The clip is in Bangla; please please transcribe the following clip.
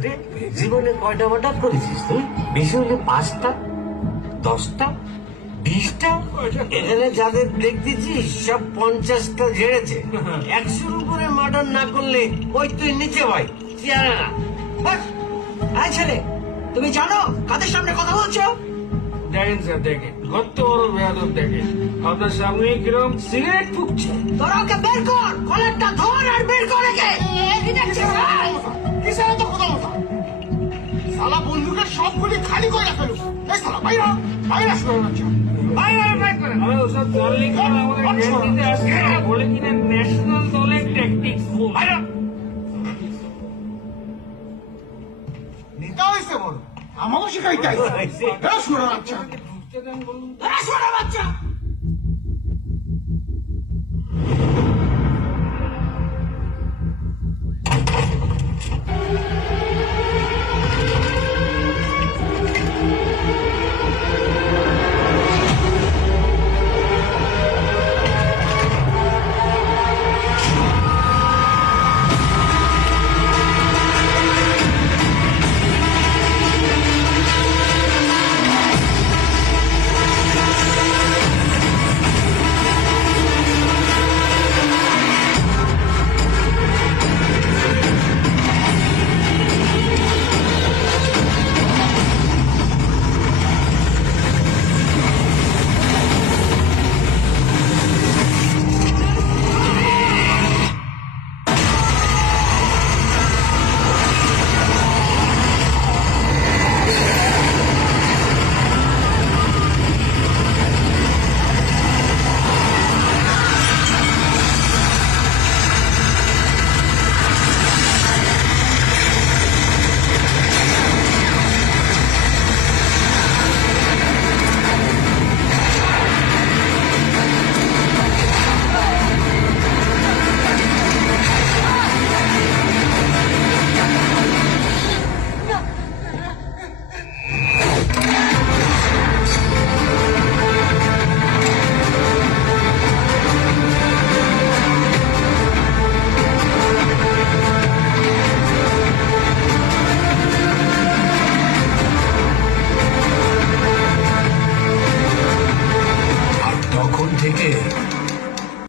আরে জীবনে কয়টা মার্ডার করেছিস তুই? বেশি হলে 5টা, 10টা, 20টা। এখানে যাদের দেখতেছিস সব 50টা ঝেড়েছে। 100-র উপরে মার্ডার না করলে ওই তুই নিচে ভাই চেয়ারে না। বাস এই ছেলে, তুমি জানো কাদের সামনে কথা বলছো? দেখেন স্যার, দেখেন কত বড় বেয়াদব, দেখেন আপনার সামনে কিরকম সিগারেট ফুকছে। তোরা ওকে বের কর, কলারটা ধর আর বের কর একে। কিসের এত কথা বলতা? শালা বন্দুকের সবগুলি খালি করে ফেলু। এই শালা বাইরে হ, বাইরে আসবে বাচ্চা। বাইরে আয়, বাইরে করে। আমি ওসব দল লিখে আমাদের ক্যান্টিনে আসছে বলে কিনা ন্যাশনাল দলের ট্যাকটিক্স। বাইরে হ। নেতা হয়েছে বড়, আমাকে শিখাইতে আইছে। বেশ করে বাচ্চা। ঢুকতে দেন বলুন। বাচ্চা